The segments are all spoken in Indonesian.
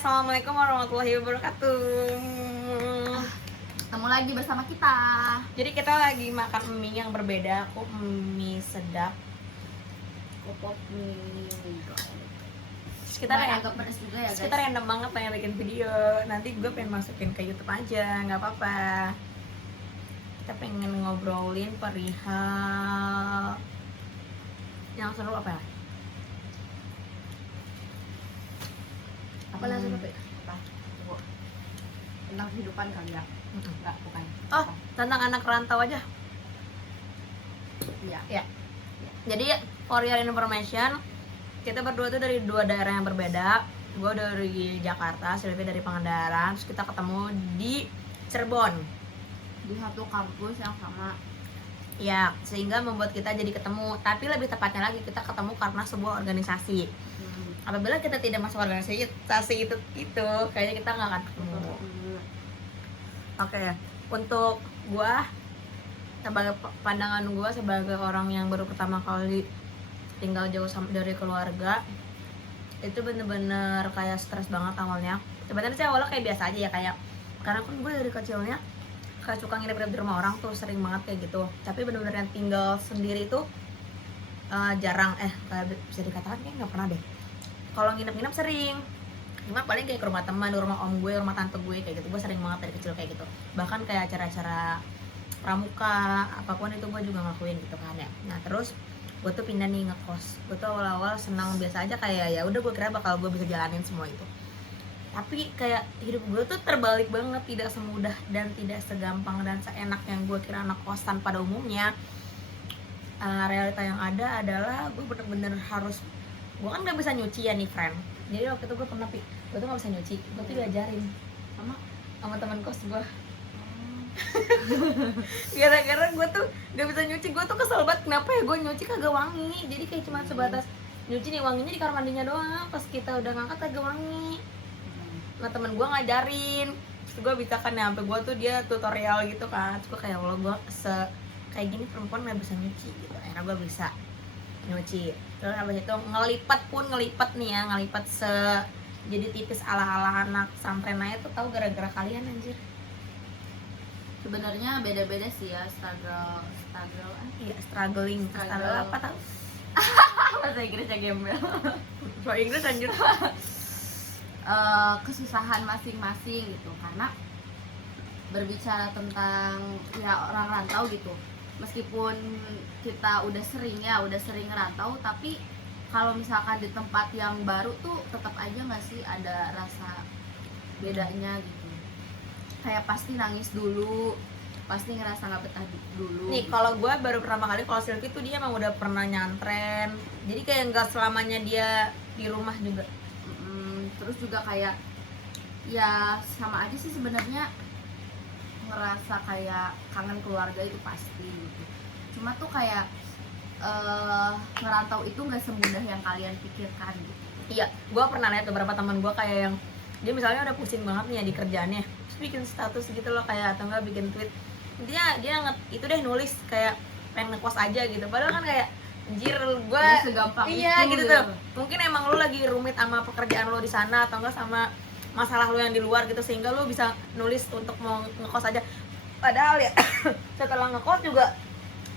assalamualaikum warahmatullahi wabarakatuh. Ketemu lagi bersama kita. Jadi kita lagi makan mie yang berbeda. Aku mie sedap. Kopop mie. Terus kita agak pedas juga ya guys. Kita random banget pengen bikin video. Nanti gue pengen masukin ke YouTube aja, nggak apa-apa. Kita pengen ngobrolin perihal yang seru apa ya? Apa langsung apa? Tentang kehidupan kali ya? Enggak, bukan. Oh, tentang anak rantau aja. Iya. Ya. Jadi for your information, kita berdua tuh dari dua daerah yang berbeda. Gue dari Jakarta, Silvi dari Pangandaran. Terus kita ketemu di Cirebon. Di satu kampus yang sama. Ya, sehingga membuat kita jadi ketemu. Tapi lebih tepatnya lagi kita ketemu karena sebuah organisasi. Apabila kita tidak masuk organisasi itu kayaknya kita nggak akan ketemu. Oke, untuk gua sebagai pandangan gua sebagai orang yang baru pertama kali tinggal jauh dari keluarga, itu bener-bener kayak stres banget awalnya. Sebenarnya sih awalnya kayak biasa aja ya, kayak karena kan gue dari kecilnya kayak suka nginep-nginep di rumah orang tuh, sering banget kayak gitu. Tapi bener-bener yang tinggal sendiri itu jarang, kayak bisa dikatakan kayak nggak pernah deh. Kalau nginep-nginep sering, cuma paling kayak ke rumah teman, di rumah om gue, rumah tante gue kayak gitu. Gue sering banget dari kecil kayak gitu. Bahkan kayak acara-acara pramuka, apapun itu gue juga ngelakuin gitu kan ya. Nah terus gue tuh pindah nih ngekos. Gue tuh awal-awal senang biasa aja, kayak ya udah gue kira bakal gue bisa jalanin semua itu. Tapi kayak hidup gue tuh terbalik banget, tidak semudah dan tidak segampang dan seenak yang gue kira anak kosan pada umumnya. Realita yang ada adalah gue bener-bener harus, gue kan gak bisa nyuci ya nih friend. Jadi waktu itu gue pernah gue tuh gak bisa nyuci, gue tuh diajarin sama teman kos gue. Gara-gara gue tuh gak bisa nyuci, gue tuh kesel banget kenapa ya gue nyuci kagak wangi. Jadi kayak cuma sebatas nyuci nih, wanginya di kamar mandinya doang, pas kita udah ngangkat kagak wangi. Nah temen gue ngajarin, terus gue bisa kan ya, sampai gue tuh dia tutorial gitu kan. Terus gue kayak Allah, gue kayak gini perempuan gak bisa nyuci gitu. Akhirnya gue bisa nyuci. Terus habis itu ngelipat nih ya, ngelipat jadi tipis ala-ala anak santren aja tuh, tahu gara-gara kalian anjir. Sebenarnya beda-beda sih ya, Struggling apa tahu? Bahasa Inggrisnya gembel. Bahasa Inggris anjir. Kesusahan masing-masing gitu, karena berbicara tentang ya orang rantau gitu, meskipun kita udah sering ngerantau, tapi kalau misalkan di tempat yang baru tuh tetap aja nggak sih ada rasa bedanya gitu. Kayak pasti nangis dulu, pasti ngerasa nggak betah dulu. Nih kalau gue baru pertama kali, kalau Silvi tuh dia emang udah pernah nyantren, jadi kayak nggak selamanya dia di rumah juga. Terus juga kayak ya sama aja sih sebenarnya, ngerasa kayak kangen keluarga itu pasti gitu. Cuma tuh kayak ngerantau itu nggak semudah yang kalian pikirkan gitu. Iya, gue pernah lihat beberapa teman gue kayak yang dia misalnya udah pusing banget nih ya di kerjaannya, terus bikin status gitu loh, kayak atau enggak bikin tweet, intinya dia itu deh nulis kayak pengen ngekos aja gitu. Padahal kan kayak anjir, gue segampang iya itu, gitu ya. tuh. Mungkin emang lu lagi rumit sama pekerjaan lu di sana, atau enggak sama masalah lu yang di luar gitu, sehingga lu bisa nulis untuk mau ngekos aja. Padahal ya setelah ngekos juga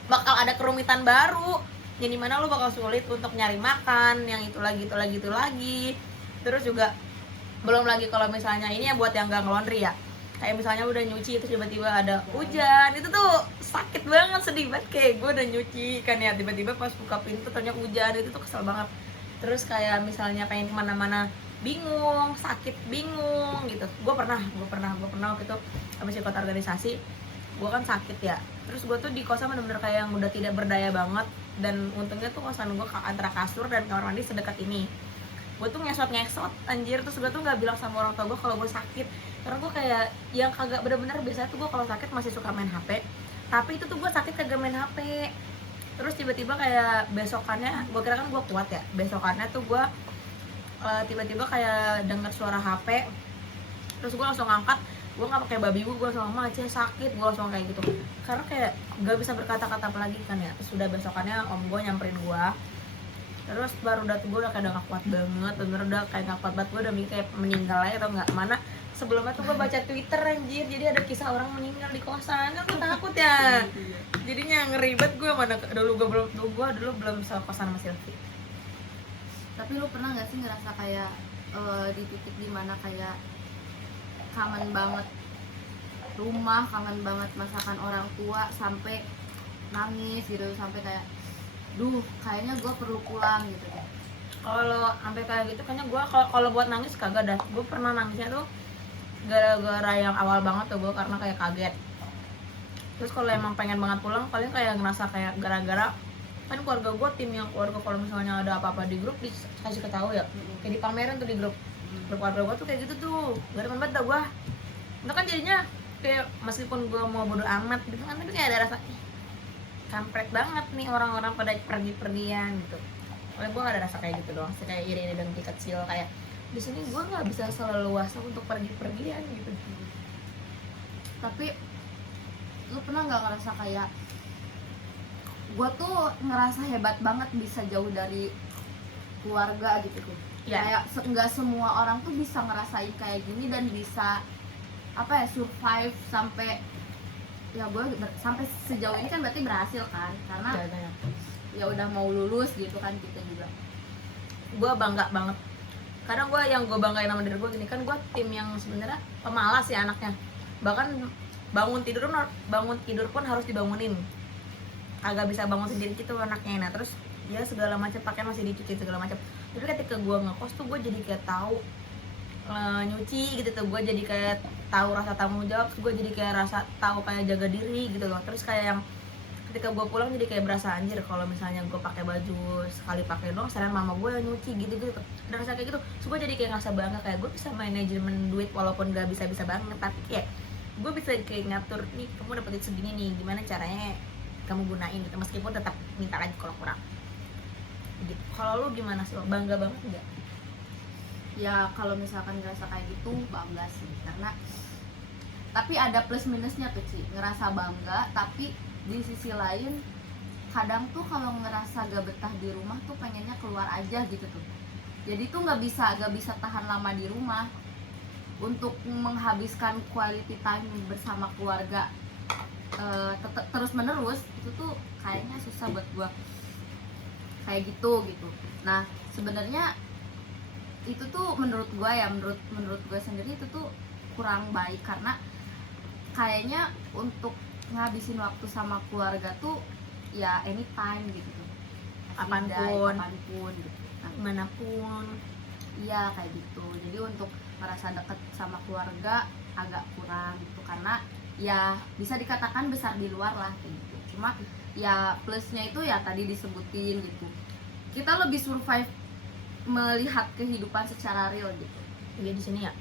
bakal ada kerumitan baru, yang dimana lu bakal sulit untuk nyari makan, yang itu lagi. Terus juga belum lagi kalau misalnya ini ya buat yang gak ngelondri ya, kayak misalnya udah nyuci itu tiba-tiba ada hujan, itu tuh sakit banget, sedih banget. Kayak gue udah nyuci kan ya, tiba-tiba pas buka pintu ternyata hujan, itu tuh kesel banget. Terus kayak misalnya pengen kemana-mana bingung, sakit bingung gitu. Gue pernah waktu itu habis ikut organisasi, gue kan sakit ya. Terus gue tuh di kosan bener-bener kayak yang udah tidak berdaya banget, dan untungnya tuh kosan gue antara kasur dan kamar mandi sedekat ini. Gue tuh ngesot anjir. Terus gue tuh nggak bilang sama orang tua gue kalau gue sakit, karena gue kayak yang kagak bener-bener. Biasanya tuh gue kalau sakit masih suka main HP, tapi itu tuh gue sakit kagak main HP. Terus tiba-tiba kayak besokannya, gue kira kan gue kuat ya, besokannya tuh gue tiba-tiba kayak denger suara HP. Terus gue langsung ngangkat, gue nggak pakai babi gue langsung, mama Aceh sakit, gue langsung kayak gitu, karena kayak nggak bisa berkata-kata apa lagi kan ya. Terus udah besokannya om gue nyamperin gue, Terus baru udah tuh gue udah kayak udah gak kuat banget, bener udah kayak gak kuat banget, gue udah mikir kayak meninggal aja atau nggak. Mana sebelumnya tuh gue baca Twitter anjir, jadi ada kisah orang meninggal di kosan, kan gue takut ya. Jadinya ngeri banget gue, mana dulu belum kosan sama Silvi. Tapi lu pernah nggak sih ngerasa kayak di titik dimana kayak kangen banget rumah, kangen banget masakan orang tua, sampai nangis gitu, sampai kayak duh kayaknya gue perlu pulang gitu deh. Kalau sampai kayak gitu kayaknya gue kalau buat nangis kagak dah. Gue pernah nangisnya tuh gara-gara yang awal banget tuh, gue karena kayak kaget. Terus kalau emang pengen banget pulang paling kayak ngerasa kayak gara-gara kan keluarga gue, tim yang keluarga kalau misalnya ada apa-apa di grup dikasih ketahu ya, kayak dipamerin tuh di grup keluarga gue tuh kayak gitu tuh. Gak ada banget dah gue. Nah kan jadinya kayak meskipun gue mau bodo amat gitu kan, tapi kayak ada rasa kampret banget nih orang-orang pada pergi-pergian gitu. Oleh gue gak ada rasa kayak gitu doang sih, kayak iri dan kecil kayak di sini gue nggak bisa seleluasa untuk pergi-pergian gitu. Tapi lu pernah nggak ngerasa kayak gue tuh ngerasa hebat banget bisa jauh dari keluarga gitu tuh Ya. Kayak nggak semua orang tuh bisa ngerasain kayak gini dan bisa apa ya, survive sampai ya gue sampai sejauh ini kan berarti berhasil kan, karena ya udah mau lulus gitu kan kita juga. Gue bangga banget. Kadang yang gue banggain sama diri gue gini, kan gue tim yang sebenarnya pemalas ya anaknya. Bahkan bangun tidur pun harus dibangunin. Agak bisa bangun sendiri gitu anaknya. Nah terus dia segala macam pakaian masih dicuci segala macam. Jadi ketika gue ngekos tuh gue jadi kayak tahu nyuci gitu tuh. Gue jadi kayak tahu rasa tanggung jawab. Gue jadi kayak rasa tahu kayak jaga diri gitu loh. Terus kayak yang ketika gue pulang jadi kayak berasa anjir kalau misalnya gue pakai baju sekali pakai doang, sedangkan mama gue yang nyuci gitu dan rasa kayak gitu. So gue jadi kayak ngerasa bangga kayak gue bisa manajemen duit walaupun gak bisa banget, tapi kayak gue bisa kayak ngatur nih, kamu dapet duit segini nih, gimana caranya kamu gunain gitu, meskipun tetap minta lagi kalau kurang gitu. Kalau lu gimana sih, bangga banget enggak? Ya kalau misalkan ngerasa kayak gitu bangga sih, karena tapi ada plus minusnya tuh Ci, ngerasa bangga tapi di sisi lain kadang tuh kalau ngerasa gak betah di rumah tuh pengennya keluar aja gitu tuh. Jadi tuh gak bisa tahan lama di rumah. Untuk menghabiskan quality time bersama keluarga terus menerus itu tuh kayaknya susah buat gua kayak gitu. Nah sebenarnya itu tuh menurut gua ya, menurut gua sendiri itu tuh kurang baik, karena kayaknya untuk ngabisin waktu sama keluarga tuh ya anytime gitu tuh, Kapanpun gitu. Nah, manapun. Iya kayak gitu. Jadi untuk merasa deket sama keluarga agak kurang gitu, karena ya bisa dikatakan besar di luar lah kayak gitu. Cuma ya plusnya itu ya tadi disebutin gitu, kita lebih survive melihat kehidupan secara real gitu. Iya di sini ya.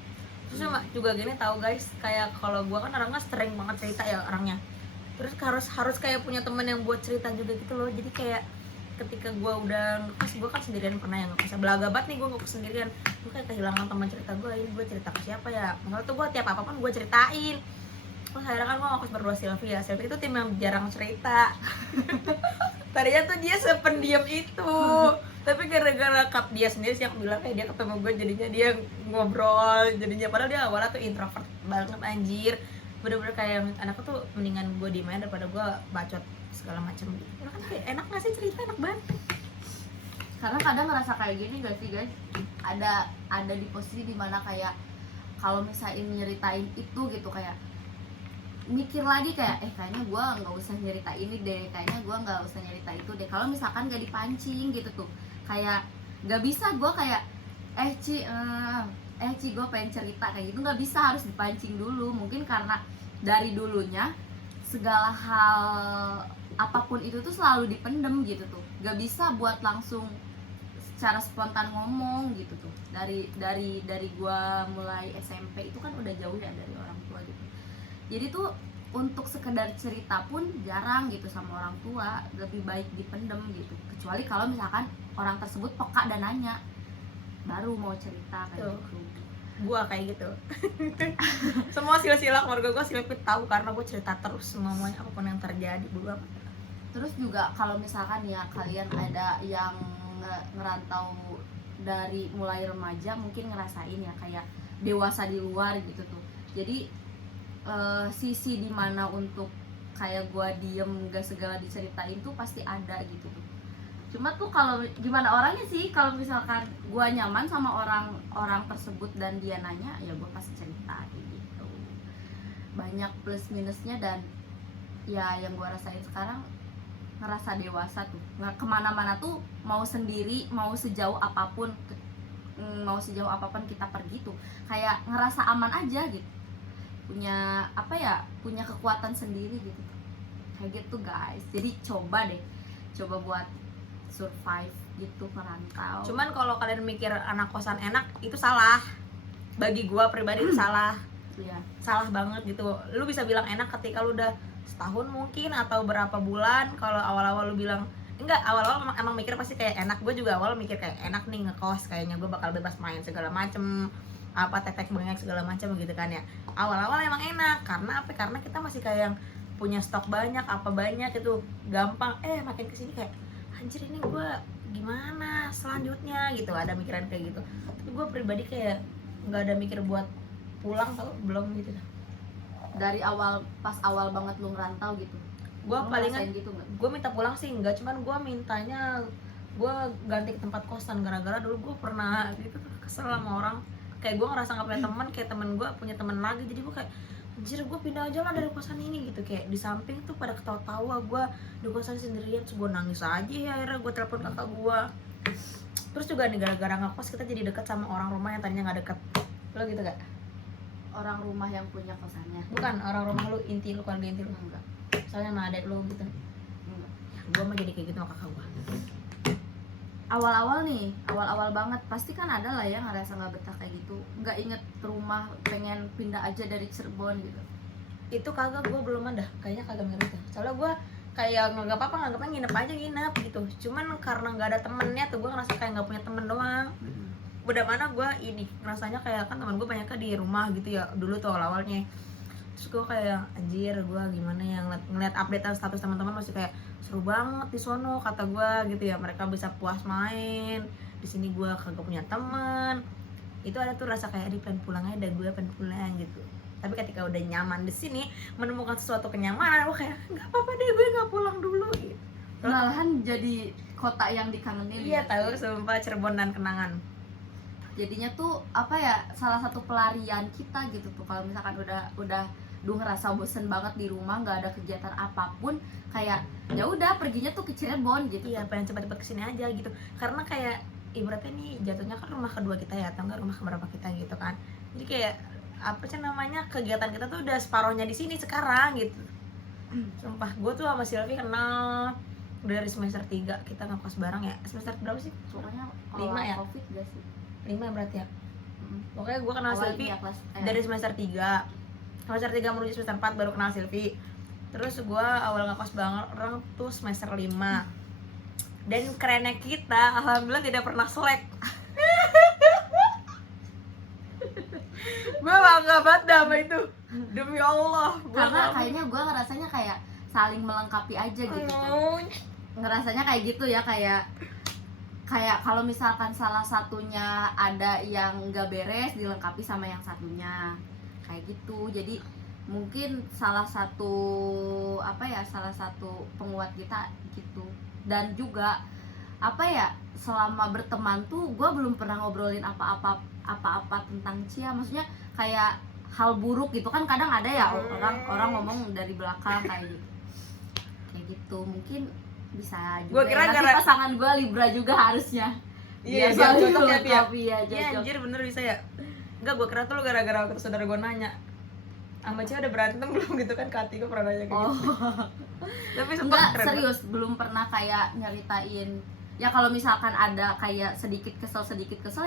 Terus juga gini tahu guys, kayak kalau gue kan orangnya sering banget cerita ya orangnya. Terus harus kayak punya teman yang buat cerita juga gitu loh. Jadi kayak ketika gue udah ngekos, gue kan sendirian pernah yang ngekos belaga banget nih, gue ngekos sendirian. Gue kayak kehilangan teman cerita gue, ini gue cerita ke siapa ya? Maksudnya tuh gue tiap apapun gue ceritain. Terus akhirnya kan gue ngekos berdua Silvi itu tim yang jarang cerita. Tadinya tuh dia sependiam itu, tapi gara-gara cut dia sendiri sih yang bilang kayak dia ketemu gue jadinya dia ngobrol jadinya, padahal dia awalnya tuh introvert banget anjir, bener-bener kayak anakku tuh mendingan gue di main daripada gue bacot segala macam gitu. Karena kan kayak enak nggak sih cerita, enak banget. Karena kadang ngerasa kayak gini gak sih guys, ada di posisi dimana kayak kalau misalnya nyeritain itu gitu kayak mikir lagi kayak kayaknya gue nggak usah nyerita ini deh, kayaknya gue nggak usah nyerita itu deh, kalau misalkan gak dipancing gitu tuh. Kayak gak bisa gue kayak Ci gue pengen cerita kayak gitu, nggak bisa, harus dipancing dulu. Mungkin karena dari dulunya segala hal apapun itu tuh selalu dipendem gitu tuh, gak bisa buat langsung secara spontan ngomong gitu tuh. Dari gue mulai SMP itu kan udah jauh ya dari orang tua gitu. Jadi tuh untuk sekedar cerita pun jarang gitu sama orang tua, lebih baik dipendem gitu. Kecuali kalau misalkan orang tersebut peka dan nanya, baru mau cerita kayak Tuh. gitu. Gua kayak gitu. Semua sila-sila keluarga gue Silvi tahu karena gue cerita terus semuanya apapun yang terjadi. Terus juga kalau misalkan ya kalian ada yang ngerantau dari mulai remaja mungkin ngerasain ya kayak dewasa di luar gitu tuh. Jadi sisi dimana untuk kayak gua diem gak segala diceritain tuh pasti ada gitu tuh. Cuma tuh kalau gimana orangnya sih, kalau misalkan gua nyaman sama orang tersebut dan dia nanya ya gua pasti cerita gitu. Banyak plus minusnya, dan ya yang gua rasain sekarang ngerasa dewasa tuh, nggak kemana-mana tuh mau sendiri, mau sejauh apapun kita pergi tuh kayak ngerasa aman aja gitu, punya apa ya, punya kekuatan sendiri gitu kayak gitu guys. Jadi coba buat survive gitu merantau. Cuman kalau kalian mikir anak kosan enak, itu salah. Bagi gua pribadi itu salah. Iya. Salah banget gitu. Lu bisa bilang enak ketika lu udah setahun mungkin atau berapa bulan. Kalau awal-awal lu bilang enggak, awal-awal emang mikir pasti kayak enak. Gue juga awal mikir kayak enak nih ngekos, kayaknya gue bakal bebas main segala macem, apa tetek bengek segala macam gitu kan ya. Awal-awal emang enak karena apa? Karena kita masih kayak yang punya stok banyak, apa banyak itu gampang. Makin kesini kayak anjir ini gue gimana selanjutnya gitu, ada mikiran kayak gitu. Tapi gue pribadi kayak nggak ada mikir buat pulang, tau belum gitu. Dari pas awal banget lu ngerantau gitu, Gue palingan gitu nggak? gue minta pulang sih enggak, cuman gue mintanya gue ganti ke tempat kosan gara-gara dulu gue pernah gitu kesel sama orang, kayak gue ngerasa nggak punya teman, kayak temen gue punya teman lagi, jadi gue kayak anjir gue pindah aja lah dari kosan ini gitu. Kayak di samping tuh pada ketawa-tawa gue di kosan sendirian, terus gue nangis aja ya. Akhirnya gue telepon kakak gue. Terus juga nih gara-gara ngekos kita jadi deket sama orang rumah yang tadinya nggak deket. Lo gitu gak? Orang rumah yang punya kosannya? Bukan, orang rumah lu, inti lu, keluarga inti lu. Enggak. Soalnya sama adek lu gitu. Enggak. Gue mah jadi kayak gitu sama kakak gue. Awal-awal banget pasti kan ada lah ya ngerasa nggak betah kayak gitu, nggak inget rumah, pengen pindah aja dari Cirebon gitu. Itu kagak, gue belum ada, kayaknya kagak mikir itu. Soalnya gue kayak nggak apa-apa, nganggapnya nginep gitu. Cuman karena nggak ada temennya tuh gue ngerasa kayak nggak punya temen doang. Udah mana gue ini rasanya kayak kan teman gue banyaknya di rumah gitu ya dulu tuh awal-awalnya. Terus gue kayak anjir gue gimana ya, ngeliat updatean status teman-teman masih kayak seru banget di sono kata gue gitu ya, mereka bisa puas main di sini, gue kagak punya teman. Itu ada tuh rasa kayak pengen pulang aja, gue pengen pulang gitu. Tapi ketika udah nyaman di sini, menemukan sesuatu kenyamanan, gue kayak nggak apa-apa deh gue nggak pulang dulu gitu. Malahan jadi kota yang dikangenin. Iya tahu, sumpah Cirebon dan kenangan. Jadinya tuh apa ya, salah satu pelarian kita gitu tuh kalau misalkan udah ngerasa bosen banget di rumah, nggak ada kegiatan apapun, kayak ya udah perginya tuh ke Cirebon gitu. Iya, pengen cepat-cepat kesini aja gitu. Karena kayak ibaratnya nih jatuhnya kan rumah kedua kita ya, atau enggak rumah keberapa kita gitu kan. Jadi kayak apa sih namanya, kegiatan kita tuh udah separohnya di sini sekarang gitu. Sumpah, gue tuh sama Silvi kenal dari semester 3 kita ngekos bareng ya. Semester berapa sih? Pokoknya 5 ya? Covid gak sih? 5 berarti ya. Pokoknya gue kenal Awal Silvi ya, kelas, dari semester 3. Semester 3 menuju semester 4 baru kenal Silvi. Terus gue awal ngekos bareng tuh semester 5. Dan kerennya kita, alhamdulillah tidak pernah selek. Gue bangga banget sama itu. Demi Allah. Karena kayaknya gue ngerasanya kayak saling melengkapi aja gitu kan. Ngerasanya kayak gitu ya, kayak kalau misalkan salah satunya ada yang nggak beres, dilengkapi sama yang satunya kayak gitu. Jadi mungkin salah satu penguat kita gitu. Dan juga apa ya, selama berteman tuh gue belum pernah ngobrolin apa-apa tentang Cia. Maksudnya kayak hal buruk gitu kan, kadang ada ya orang ngomong dari belakang kayak gitu. Mungkin bisa juga. Gua kira ya. Nanti pasangan gue Libra juga harusnya. Iya, biar cocok ya, Pia. Iya, Iya, anjir bener bisa ya. Enggak, gue kira tuh lu gara-gara waktu saudara gue nanya sama Cia udah berantem belum gitu kan, Kati gue pernah nanya kayak gitu. Tapi sumpah enggak, keren serius banget. Belum pernah kayak nyeritain. Ya kalau misalkan ada kayak sedikit kesel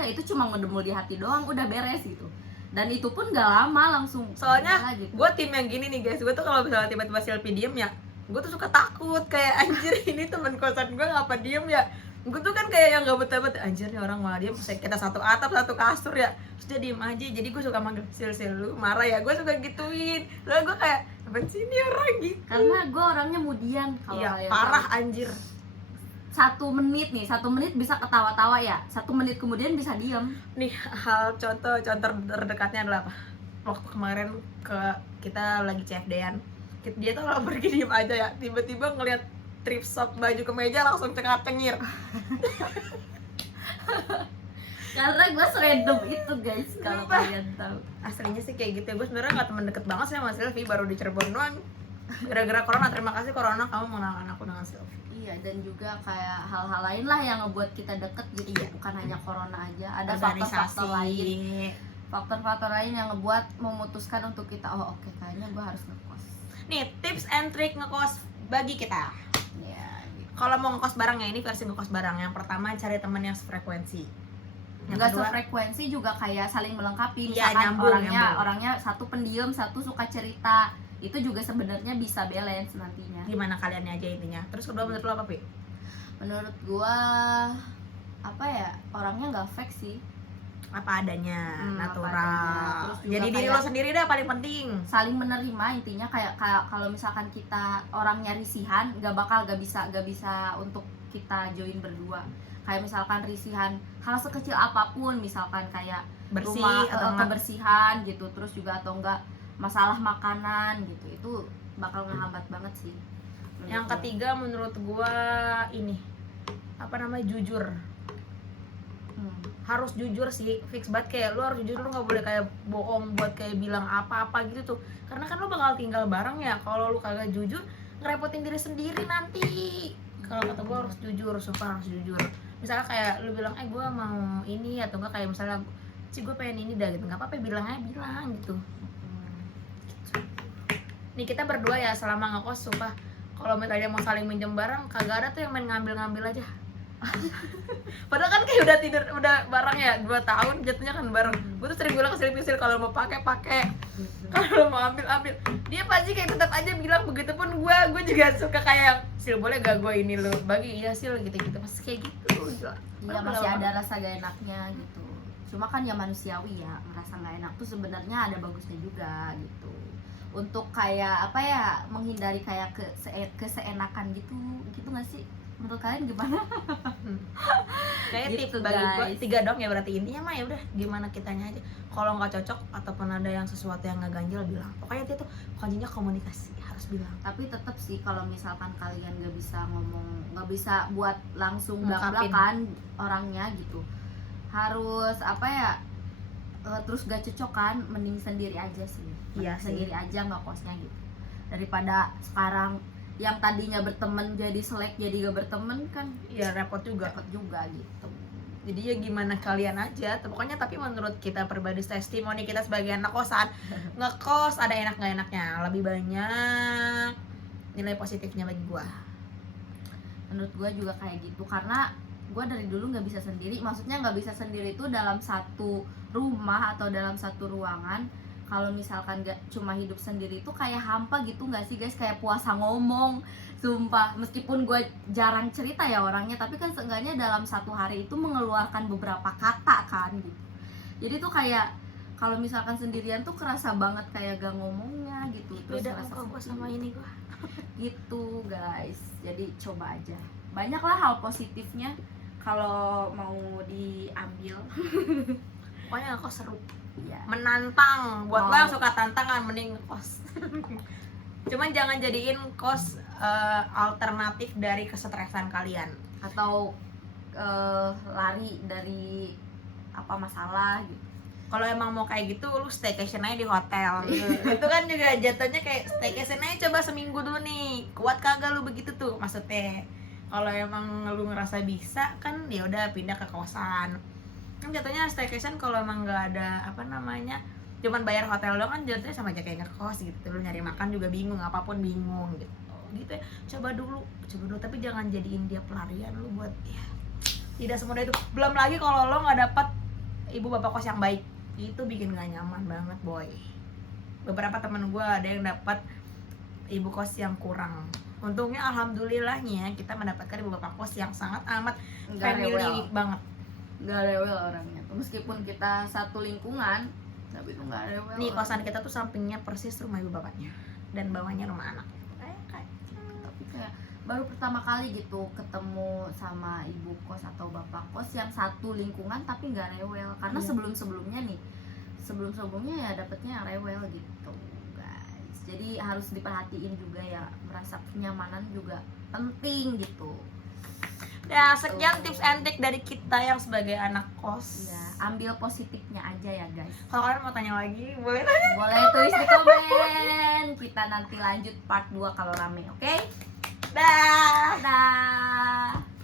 ya itu cuma ngedemul di hati doang, udah beres gitu. Dan itu pun gak lama langsung. Soalnya gitu. gue tim yang gini nih guys, gue tuh kalau misalnya tiba-tiba Silvi diem ya, gue tuh suka takut kayak anjir ini teman kosan gue ngapa diem ya. Gue tuh kan kayak yang gak betah-betah, anjir nih orang malah diem, kita satu atap satu kasur ya, terus dia diem aja. Jadi gue suka manggil sil lu marah ya, gue suka gituin. Lalu gue kayak apa sih ini orang gitu, karena gue orangnya mudian kalau iya yang parah anjir. 1 menit nih, 1 menit bisa ketawa-tawa ya, 1 menit kemudian bisa diem. Nih hal contoh terdekatnya adalah apa? Waktu kemarin kita lagi CFD-an, dia tuh kalau pergi diem aja ya, tiba-tiba ngeliat thrift shop baju kemeja langsung cengar-cengir. Karena gue serandom itu guys, kalau kalian tahu. Aslinya sih kayak gitu ya, gue sebenarnya nggak temen deket banget sih sama Sylvie, baru di Cirebon doang. Gara-gara corona, terima kasih corona kamu mengenalkan aku dengan Sylvie. Iya, dan juga kayak hal-hal lain lah yang ngebuat kita deket gitu. Iya. Bukan hanya corona aja, ada Organisasi. faktor-faktor lain. Faktor-faktor lain yang ngebuat memutuskan untuk kita, oh oke, kayaknya gue harus ngekos. Nih tips and trick ngekos bagi kita. Ya, gitu. Kalau mau ngekos barang ya, ini versi ngekos barang. Yang pertama cari teman yang sefrekuensi. Yang Nggak kedua, sefrekuensi juga kayak saling melengkapi. Iya, Misalkan nyambung. orangnya satu pendiam, satu suka cerita. Itu juga sebenarnya bisa balance nantinya. gimana kaliannya aja intinya. Terus kedua menurut lo apa, Pi? Menurut gua apa ya, orangnya nggak fake sih, Apa adanya, apa natural. adanya. Terus juga Jadi diri kayak lo sendiri dah paling penting. saling menerima. Intinya kayak kalau misalkan kita orangnya risihan, gak bisa untuk kita join berdua. Kayak misalkan risihan hal sekecil apapun, misalkan kayak Bersih rumah atau enggak. kebersihan gitu, terus juga atau enggak masalah makanan gitu, itu bakal ngehambat banget sih menurut Yang gua. ketiga menurut gua ini apa namanya, jujur. Harus jujur sih, fix banget, kayak lu harus jujur, lu nggak boleh kayak bohong buat kayak bilang apa-apa gitu tuh, karena kan lu bakal tinggal bareng ya. Kalau lu kagak jujur ngerepotin diri sendiri nanti. Kalau kata gua harus jujur, sumpah harus jujur. Misalnya kayak lu bilang gua mau ini, atau enggak kayak misalnya gue pengen ini dah gitu, nggak apa-apa, bilang aja, bilang gitu. Nih kita berdua ya selama ngekos, sumpah kalau misalnya mau saling minjem barang kagak ada tuh yang main ngambil-ngambil aja. Padahal kan kayak udah tidur, udah bareng ya 2 tahun jatuhnya kan bareng. Gue tuh sering bilang ke Silvi, kalau mau pakai, kalau mau ambil. Dia pasti kayak tetap aja bilang, begitupun gue juga suka kayak, Sil boleh gak gue ini lo bagi, iya Sil, gitu-gitu pasti kayak gitu. Gila. Iya, masih ada rasa gak enaknya gitu. Cuma kan ya manusiawi ya, ngerasa gak enak tuh sebenarnya ada bagusnya juga gitu. Untuk kayak apa ya, menghindari kayak keseenakan gitu gak sih? Menurut kalian gimana? Kayak Gitu, tips bagi gue guys. 3 dong ya, berarti intinya mah ya udah gimana kitanya aja. Kalau nggak cocok ataupun ada yang sesuatu yang nggak ganjil, bilang. Pokoknya itu tuh kuncinya komunikasi, harus bilang. Tapi tetap sih kalau misalkan kalian gak bisa ngomong, gak bisa buat langsung Ngungkapin. belak-belakan orangnya gitu, harus apa ya, terus gak cocok kan, mending sendiri aja sih. Iya Mending sih. sendiri aja nggak kosnya gitu, daripada sekarang yang tadinya berteman jadi selek jadi gak berteman kan Ya repot juga. repot juga gitu. Jadi ya gimana kalian aja. Pokoknya tapi menurut kita pribadi, testimoni kita sebagai anak kosan, ngekos ada enak nggak enaknya, lebih banyak nilai positifnya bagi gua. Menurut gue juga kayak gitu, karena gue dari dulu nggak bisa sendiri. Maksudnya nggak bisa sendiri itu dalam satu rumah atau dalam satu ruangan. Kalau misalkan gak cuma hidup sendiri itu kayak hampa gitu nggak sih guys, kayak puasa ngomong. Sumpah, meskipun gue jarang cerita ya orangnya, tapi kan seenggaknya dalam satu hari itu mengeluarkan beberapa kata kan gitu. Jadi tuh kayak kalau misalkan sendirian tuh kerasa banget kayak gak ngomongnya gitu. Terus Beda ngerasa apa gua sedih sama ini gua. gitu guys. Jadi coba aja, banyaklah hal positifnya kalau mau diambil. Pokoknya ngekos seru, Ya, menantang. Buat Mau. lo yang suka tantangan mending ngekos. Cuman jangan jadiin kos alternatif dari kesetresan kalian. atau lari dari apa masalah gitu. Kalau emang mau kayak gitu, lu staycation aja di hotel. Itu kan juga jatuhnya kayak staycation aja, coba seminggu dulu nih. Kuat kagak lu begitu tuh maksudnya. Kalau emang lu ngerasa bisa kan, ya udah pindah ke kosan. Kan jatuhnya staycation kalau emang nggak ada apa namanya, cuman bayar hotel doang kan jatuhnya sama aja kayak ngekos gitu. Lu nyari makan juga bingung, apapun bingung gitu. Gitu ya. Coba dulu, tapi jangan jadiin dia pelarian lu buat ya. Tidak semudah itu. Belum lagi kalau lo nggak dapat ibu bapak kos yang baik, itu bikin gak nyaman banget boy. Beberapa temen gue ada yang dapat ibu kos yang kurang. Untungnya alhamdulillahnya kita mendapatkan ibu bapak kos yang sangat amat Nggak family rewel. banget. Nggak rewel orangnya tuh. Meskipun kita satu lingkungan, tapi itu nggak rewel. Nih kosan kita tuh sampingnya persis rumah ibu bapaknya dan bawahnya rumah anak. tapi kayak baru pertama kali gitu ketemu sama ibu kos atau bapak kos yang satu lingkungan tapi nggak rewel, karena Iya. sebelum-sebelumnya ya dapetnya rewel gitu guys. Jadi harus diperhatiin juga ya, merasa kenyamanan juga penting gitu. Ya, sekian tips and trick dari kita yang sebagai anak kos. Ya, ambil positifnya aja ya guys. Kalau kalian mau tanya lagi, boleh tanya. Boleh tulis di komen. Kita nanti lanjut part 2 kalau rame, oke? Dah. Dadah.